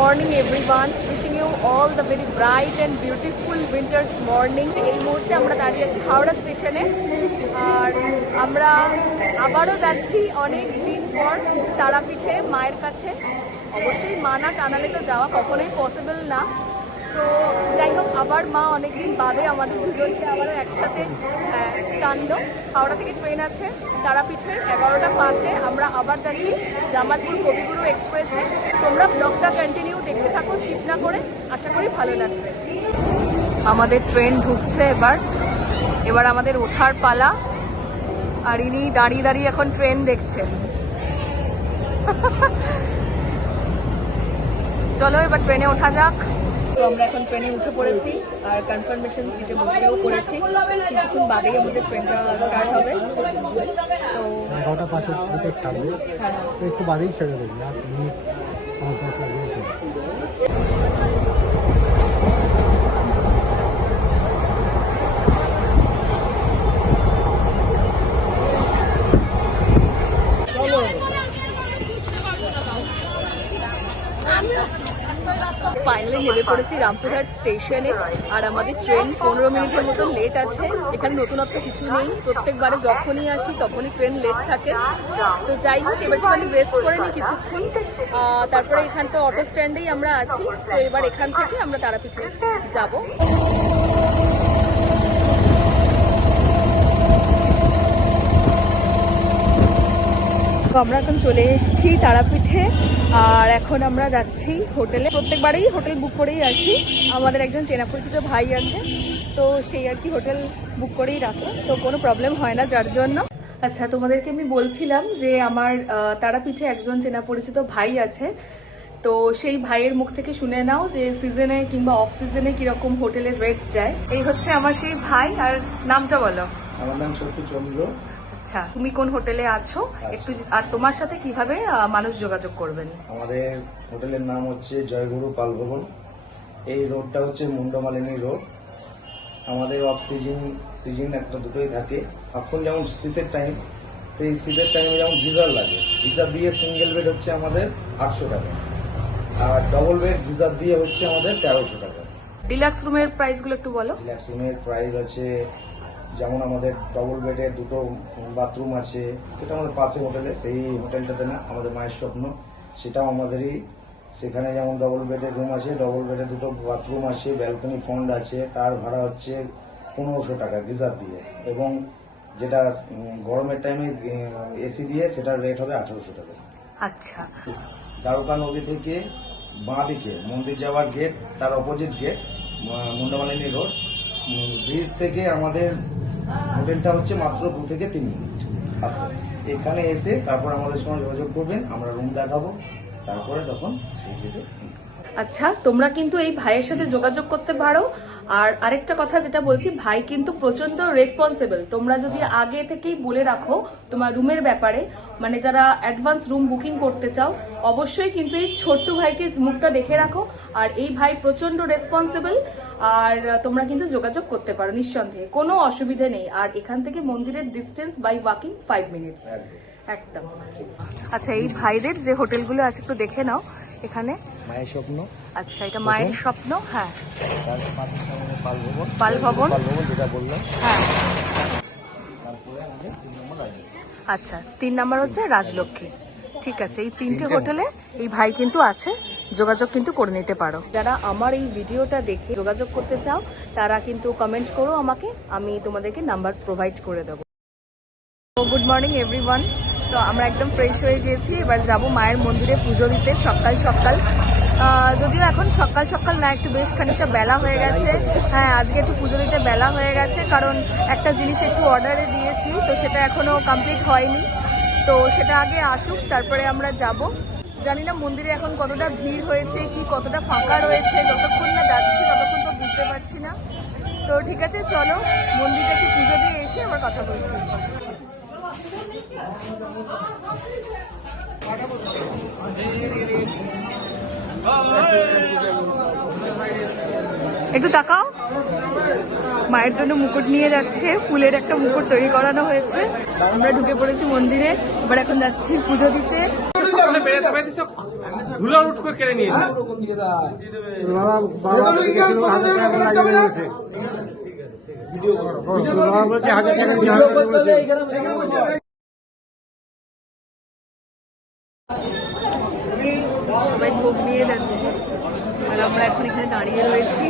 morning everyone, wishing you all the very bright and beautiful winter's morning. এই মুহূর্তে আমরা দাঁড়িয়ে আছি হাওড়া স্টেশনে আর আমরা আবারও যাচ্ছি অনেক দিন পর তারাপীঠে মায়ের কাছে। অবশ্যই মা না টানালে তো যাওয়া কখনোই পসিবল না। তো যাই হোক, আবার মা অনেকদিন বাদে আমাদের দুজনকে আবারও একসাথে টানলো। হাওড়া থেকে ট্রেন আছে তারাপীঠের 11টা 5-এ। আমরা আবার যাচ্ছি জামালপুর কবিগুরু এক্সপ্রেসে। তোমরা ব্লগটা কন্টিনিউ দেখতে থাকো, স্কিপ না করে। আশা করি ভালো লাগবে। আমাদের ট্রেন ঢুকছে এবার আমাদের ওঠার পালা। আর ইনি দাঁড়িয়ে দাঁড়িয়ে এখন ট্রেন দেখছেন। চলো এবার ট্রেনে ওঠা যাক। তো আমরা এখন ট্রেনে উঠে পড়েছি আর কনফার্মেশন সিটে বসেও পড়েছি। কিছুক্ষণ বাদেই আমাদের ট্রেনটা স্টার্ট হবে। তো 11টা 5-এর দিকে ছাড়বে, একটু বাদেই ছেড়ে দেবে। আর মিনিট 5-10 লাগিয়েছে। ফাইনালি নেমে পড়েছি রামপুরহাট স্টেশনে। আর আমাদের ট্রেন 15 মিনিটের মতো লেট আছে। এখানে নতুনত্ব কিছু নেই, প্রত্যেকবারে যখনই আসি তখনই ট্রেন লেট থাকে। তো যাই হোক, এবার একটু রেস্ট করে নিই কিছুক্ষণ। তারপরে এখান তো অটো স্ট্যান্ডেই আমরা আছি। তো এবার এখান থেকে আমরা তারাপীঠে যাব। তো আমরা এখন চলে এসেছি তারাপীঠে আর এখন আমরা যাচ্ছি হোটেলে। প্রত্যেকবারেই হোটেল বুক করেই আসি। আমাদের একজন চেনা পরিচিত ভাই আছে, তো সেই আর কি হোটেল বুক করেই রাখে, তো কোনো প্রবলেম হয় না যার জন্য। আচ্ছা, তোমাদেরকে আমি বলছিলাম যে আমার তারাপীঠে একজন চেনা পরিচিত ভাই আছে। তো সেই ভাইয়ের মুখ থেকে শুনে নাও যে সিজনে কিংবা অফ সিজনে কিরকম হোটেলের রেট যায়। এই হচ্ছে আমার সেই ভাই। আর নামটা বলো। আমার নাম ছোট্টু চন্দ্র। আচ্ছা, তুমি কোন হোটেলে আছো একটু, আর তোমার সাথে কিভাবে মানুষ যোগাযোগ করবেন? আমাদের হোটেলের নাম হচ্ছে জয়গুরু পাল ভবন। এই রোডটা হচ্ছে মুন্ডমালিনী রোড। আমাদের অফ সিজন একটা দুটোই থাকে। এখন যেমন শীতের টাইম, সেই শীতের টাইমে যেমন গিজার লাগে, গিজার দিয়ে সিঙ্গেল বেড হচ্ছে আমাদের 800 টাকা, আর ডবল বেড গিজার দিয়ে হচ্ছে আমাদের 1300 টাকা। ডিলাক্স রুমের প্রাইসগুলো একটু বলো। ডিলাক্স রুমের প্রাইস আছে, যেমন আমাদের ডবল বেডের 2টো বাথরুম আছে, সেটা আমাদের পাশে হোটেলে, সেই হোটেলটাতে না, আমাদের মায়ের স্বপ্ন, সেটাও আমাদেরই। সেখানে যেমন ডবল বেডের রুম আছে, ডবল বেডের 2টো বাথরুম আছে, ব্যালকনি ফন্ড আছে, তার ভাড়া হচ্ছে 1500 টাকা গিজার দিয়ে। এবং যেটা গরমের টাইমে এসি দিয়ে, সেটার রেট হবে 1800 টাকা। আচ্ছা, দ্বারকা নদী থেকে বাঁ দিকে মন্দির যাওয়ার গেট, তার opposite gate, Mundamalini road. Bridge থেকে আমাদের হোটেলটা হচ্ছে মাত্র 2 থেকে 3 মিনিট আসতে। এখানে এসে তারপর আমাদের সঙ্গে যোগাযোগ করবেন, আমরা রুম দেখাবো, তারপরে তখন সেই ডেটে। আচ্ছা, তোমরা কিন্তু এই ভাইয়ের সাথে যোগাযোগ করতে পারো। আর আরেকটা কথা যেটা বলছি, ভাই কিন্তু প্রচন্ড রেসপন্সিবল। তোমরা যদি আগে থেকেই বলে রাখো তোমার রুমের ব্যাপারে, মানে যারা অ্যাডভান্স রুম বুকিং করতে চাও, অবশ্যই কিন্তু এই ছোট্ট ভাইকে মুখটা দেখে রাখো। আর এই ভাই প্রচন্ড রেসপন্সিবল। আর তোমরা কিন্তু যোগাযোগ করতে পারো নিঃসন্দেহে, কোনো অসুবিধা নেই। আর এখান থেকে মন্দিরের ডিস্টেন্স বাই ওয়াকিং 5 মিনিটস একদম। আচ্ছা, এই ভাইদের যে হোটেলগুলো আছে একটু দেখে নাও। এখানে মায়ের স্বপ্ন। আচ্ছা, এটা মায়ের স্বপ্ন। হ্যাঁ, পাল ভবন যেটা বললাম। হ্যাঁ, তারপরে আমাদের 3 নম্বর রাজলক্ষ্মী। আচ্ছা, 3 নাম্বার হচ্ছে রাজলক্ষ্মী। ঠিক আছে, এই 3টে হোটেলে এই ভাই কিন্তু আছে, যোগাযোগ কিন্তু করে নিতে পারো। যারা আমার এই ভিডিওটা দেখে যোগাযোগ করতে চাও তারা কিন্তু কমেন্ট করো আমাকে, আমি তোমাদেরকে নাম্বার প্রোভাইড করে দেবো। Good morning everyone. তো আমরা একদম ফ্রেশ হয়ে গিয়েছি, এবার যাব মায়ের মন্দিরে পুজো দিতে সকাল সকাল। যদিও এখন সকাল সকাল না, একটু বেশ খানিকটা বেলা হয়ে গেছে। হ্যাঁ, আজকে একটু পুজো দিতে বেলা হয়ে গেছে, কারণ একটা জিনিস একটু অর্ডারে দিয়েছি, তো সেটা এখনো কমপ্লিট হয়নি। তো সেটা আগে আসুক, তারপরে আমরা যাব। জানি না মন্দিরে এখন কতটা ভিড় হয়েছে, কি কতটা ফাঁকা রয়েছে, যতক্ষণ না যাচ্ছি ততক্ষণ তো বুঝতে পারছি না। তো ঠিক আছে, চলো মন্দিরে একটু পুজো দিয়ে এসে আবার কথা বলছি। একটু তাকাও, মায়ের জন্য মুকুট নিয়ে যাচ্ছে, ফুলের একটা মুকুট তৈরি করানো হয়েছে। আমরা ঢুকে পড়েছি মন্দিরে, এবার এখন যাচ্ছি পুজো দিতে। সকালে বেরোতে পারতিস ধুলো উঠ করে কেড়ে নিয়েছে। সবাই ভোগ নিয়ে যাচ্ছে আর আমরা এখন এখানে দাঁড়িয়ে রয়েছি।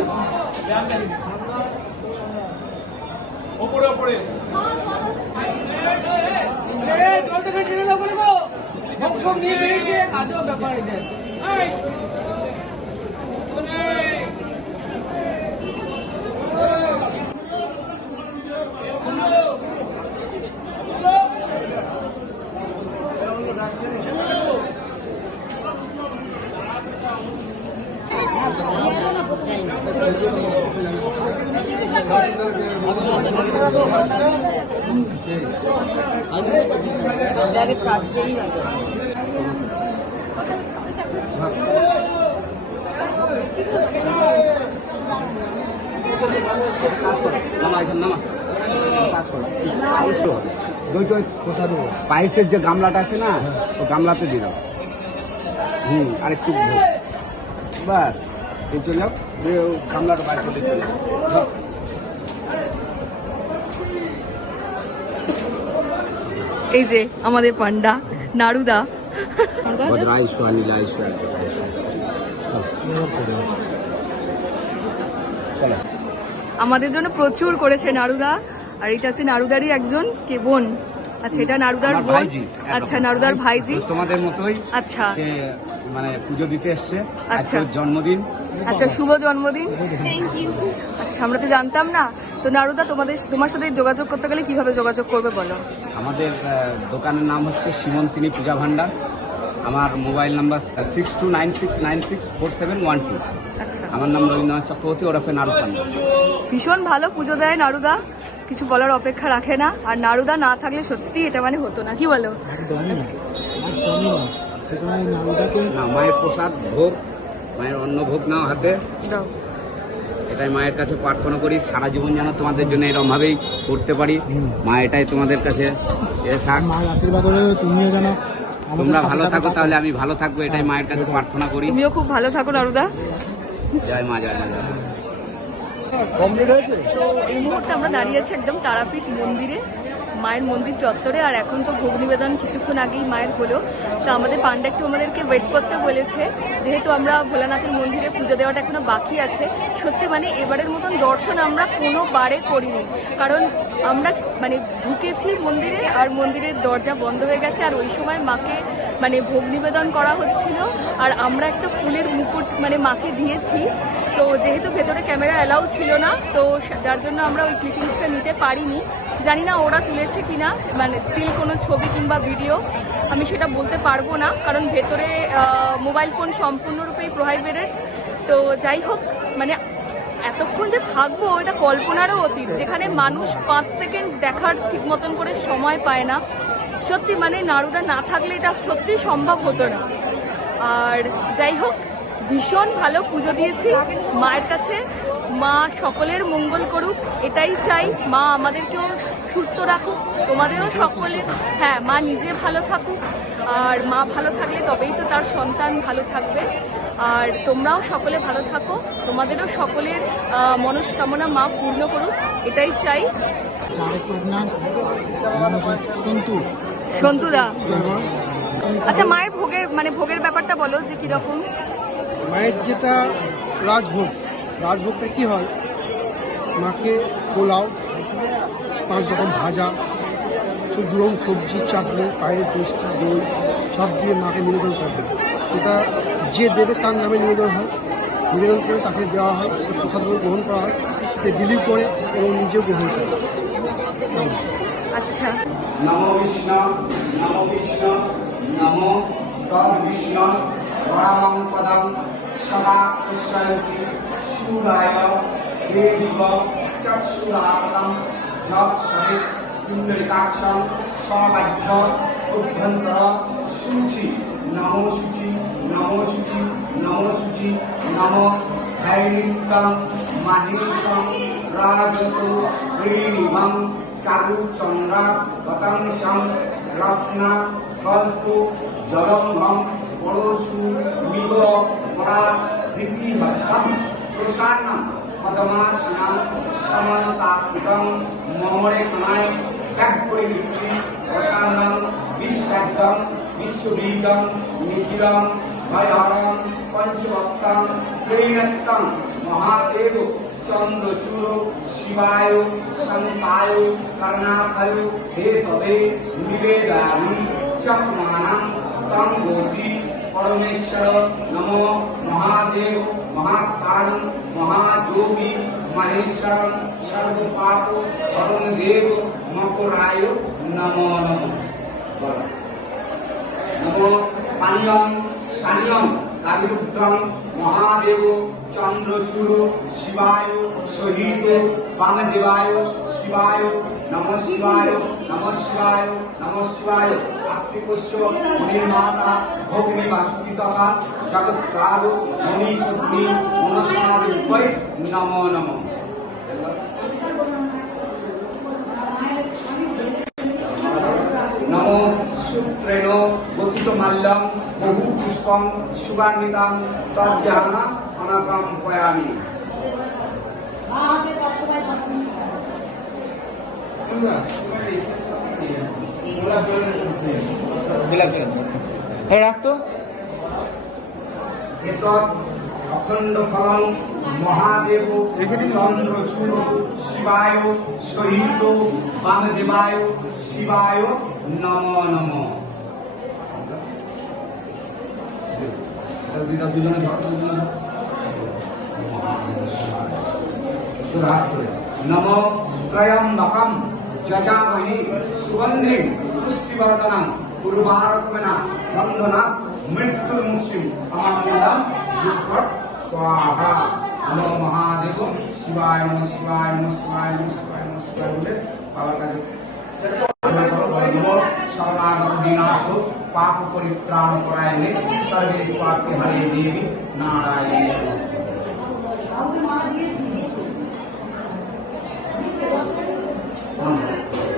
পায়েসের যে গামলাটা আছে না, ও গামলাতে দিয়ে দাও। আর একটু বাস এই চলে যাও, গামলাটা বাইরে চলে চলে যাও। এই যে আমাদের পান্ডা নাড়ুদা, আমাদের জন্য প্রচুর করেছে নাড়ুদা। আর এটা হচ্ছে নাড়ুদারই একজন কে বোন। আচ্ছা, এটা নাড়ুদার বোন। আচ্ছা, নাড়ুদার ভাইজি তোমাদের মতোই। আচ্ছা, সে মানে পুজো দিতে এসছে। আচ্ছা, জন্মদিন। আচ্ছা, শুভ জন্মদিন। আচ্ছা, আমরা তো জানতাম না। তো নাড়ুদা, তোমার সাথে যোগাযোগ করতে গেলে কিভাবে যোগাযোগ করবে বলো? আমাদের দোকানের নাম হচ্ছে সীমন্তিনী পূজা ভান্ডার। আমার মোবাইল নাম্বার 6296964712। আচ্ছা, আমার নাম রবীন্দ্রনাথ চক্রবর্তী, ওরফে নাড়ু পান্ডা। ভীষণ ভালো পুজো দেয় নাড়ুদা, কিছু বলার অপেক্ষা রাখে না। আর নাড়ুদা না থাকলে সত্যি এটা মানে হতো না, কি বলো? না, মায়ের প্রসাদ ভোগ, মায়ের অন্ন ভোগ নাও হাতে। যাও। এটাই মায়ের কাছে প্রার্থনা করি, সারা জীবন যেন তোমাদের জন্য এরকম ভাবেই করতে পারি। মা এটাই তোমাদের কাছে থাক, মায়ের আশীর্বাদ হলে তুমিও যেন তোমরা ভালো থাকো, তাহলে আমি ভালো থাকবো, এটাই মায়ের কাছে প্রার্থনা করি। তুমিও খুব ভালো থাকো নাড়ুদা। জয় মা, জয় মা, জয় মা। তো এই মুহূর্তে আমরা দাঁড়িয়ে আছি একদম তারাপীঠ মন্দিরে, মায়ের মন্দির চত্বরে। আর এখন তো ভোগ নিবেদন কিছুক্ষণ আগেই মায়ের হলো। তো আমাদের পান্ডা একটু আমাদেরকে ওয়েট করতে বলেছে, যেহেতু আমরা ভোলানাথের মন্দিরে পুজো দেওয়াটা এখনো বাকি আছে। সত্যি মানে এবারের মতন দর্শন আমরা কোনো বারে করিনি, কারণ আমরা মানে ঢুকেছি মন্দিরে আর মন্দিরের দরজা বন্ধ হয়ে গেছে। আর ওই সময় মাকে মানে ভোগ নিবেদন করা হচ্ছিল, আর আমরা একটা ফুলের মুকুট মানে মাকে দিয়েছি। তো যেহেতু ভেতরে ক্যামেরা অ্যালাউ ছিল না, তো যার জন্য আমরা ওই ক্লিপিংসটা নিতে পারিনি। জানি না ওরা তুলেছে কিনা, মানে স্টিল কোনো ছবি কিংবা ভিডিও আমি সেটা বলতে পারবো না, কারণ ভেতরে মোবাইল ফোন সম্পূর্ণরূপেই প্রোহাইবেটেড। তো যাই হোক, মানে এতক্ষণ যে থাকবো এটা কল্পনারও অতীত, যেখানে মানুষ 5 সেকেন্ড দেখার ঠিক মতন করে সময় পায় না। সত্যি মানে নাড়ুদা না থাকলে এটা সত্যি সম্ভব হতো না। আর যাই হোক, ভীষণ ভালো পুজো দিয়েছি মায়ের কাছে। মা সকলের মঙ্গল করুক, এটাই চাই। মা আমাদেরকেও সুস্থ রাখুক, তোমাদেরও সকলের। হ্যাঁ, মা নিজে ভালো থাকুক, আর মা ভালো থাকলে তবেই তো তার সন্তান ভালো থাকবে। আর তোমরাও সকলে ভালো থাকো, তোমাদেরও সকলের মনস্কামনা মা পূর্ণ করুক, এটাই চাই। সন্তুদা, আচ্ছা, মায়ের ভোগের ব্যাপারটা বলো যে কিরকম। মায়ের যেটা রাজভোগটা কি হয়, মাকে পোলাও, 5 রকম ভাজা, দু রকম সবজি, চাটনি, পায়েস, মিষ্টি, দই সব দিয়ে মাকে নিবেদন করবে। সেটা যে দেবে তার নামে নিবেদন হয়, নিবেদন করে তাকে দেওয়া হয়, প্রসাদগুলো গ্রহণ করা হয়, সে বিলিও করে এবং নিজেও গ্রহণ করে। আচ্ছা, নমো বিষ্ণু, নমো বিষ্ণু, নমো তদ বিষ্ণু, রামং পদং সদা পুষ্যন্তি সুরায় দেবিব চক্ষুরাতং যৎসরে পুণ্ডরিকাক্ষং সবাহ্য অভ্যন্তর শুচি। নমো শুচি, নমো শুচি, নমো শুচি, নমো ধৈর্যং মাহেশং রাজতু প্রেমং চারুচন্দ্রা গতংশং রত্ন কল্প জলম্ভম পরশু মিগ পরা রীতি হস্তম প্রসান্নম পদমাসনাম সমনতাস্মিতম মমরে কনায় ত্যাগ করে নিচ্ছি প্রসান্নম বিশ্বব্দম বিশ্ববীজম নিখিলম ভয়হরম পঞ্চভক্তম ত্রৈরত্তম মহাদেব চন্দ্রচূড় শিবায় শঙ্কায় কর্ণাথয় হে তবে নিবেদামি চক্মানম তম গোতি পরমেশ্বর নমো মহাদেব মহাকাল মহাযোগী মহেশ্বর সর্বপাপ অরুণ দেব মকরায় নমো নমঃ নমো পানিয়ম সানিয়ম কাবিরুদ্ধম মহাদেব চন্দ্রচূড় শিবায় শহীদ বামদেবায় শিবায় নম শিবায় নম শিবায় নম শিবায় আস্তিকস্য নির্মাতা ভগ্নি বাসুকি তথা জগৎকাল মণিপত্নী মনসারূপৈ নমো নমঃ নমো সূত্রেণ গঠিত মাল্যম বহু পুষ্পম সুবান্বিতাম তদ্যাহ্ন অনাকম্পয়ামি। রাখতো এতৎ অখণ্ড ফলং মহাদেব চন্দ্রচূড় শিবায় শহীদ বামদেবায় শিবায় নমো নমঃ। নমো ত্রয়ম্বকম যজামহে সুগন্ধিম পুষ্টিবর্ধনম পূর্বার্কমেনা বন্ধনাৎ মৃত্যুর্মুক্ষিম আমানন্দম যুগপট স্বাহা। নমো মহাদেব শিবায় নমঃ শিবায় নমঃ শিবায় নমঃ শিবায় নমঃ শিবায় বলে বাবার কাছে সর্বাগত দিনাথ পাপ পরিত্রাণ পরায়ণে সর্বে স্বার্থে হরে দেবী নারায়ণী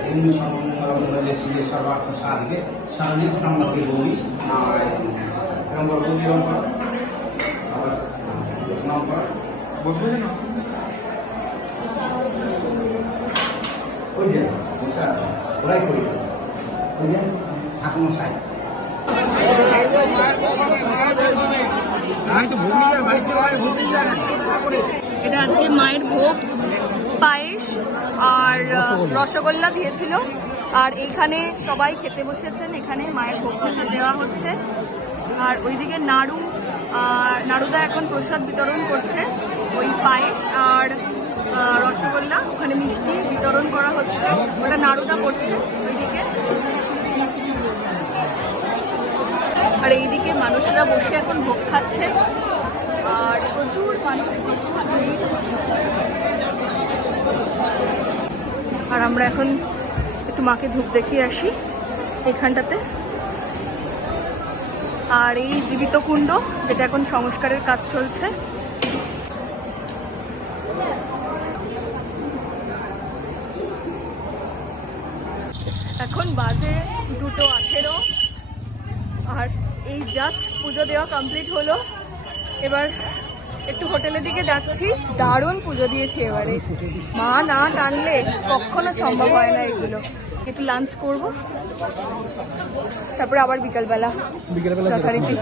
হিন্দু সম্বন্ধে শিবে সর্বার্থ সাধিকে সার্বিক ব্রহ্মকে গৌরী নারায়ণ নম্বর গৌরী নম্বর বসবে না ওই যে বসে আছে ওরাই করি ঠাকুর সাই এটা আজকে মায়ের ভোগ পায়েস আর রসগোল্লা দিয়েছিল, আর এইখানে সবাই খেতে বসেছেন। এখানে মায়ের ভোগ প্রসাদ দেওয়া হচ্ছে, আর ওইদিকে নাড়ুদা এখন প্রসাদ বিতরণ করছে। ওই পায়েস আর রসগোল্লা, ওখানে মিষ্টি বিতরণ করা হচ্ছে, ওটা নাড়ুদা করছে ওইদিকে। আর এইদিকে মানুষরা বসে এখন ভোগ খাচ্ছে, আর প্রচুর মানুষ, প্রচুর ভিড়। আর আমরা এখন একটু মাকে ধূপ দেখিয়ে আসি এখানটাতে। আর এই জীবিত কুণ্ড, যেটা এখন সংস্কারের কাজ চলছে। এখন বাজে 2:18, আর এই জাস্ট পুজো দেওয়া কমপ্লিট হলো। এবার একটু হোটেলের দিকে যাচ্ছি। দারুণ পুজো দিয়েছি এবারে, মা না টানলে কখনো সম্ভব হয় না এগুলো। একটু লাঞ্চ করব, তারপরে আবার বিকালবেলা যথারীতি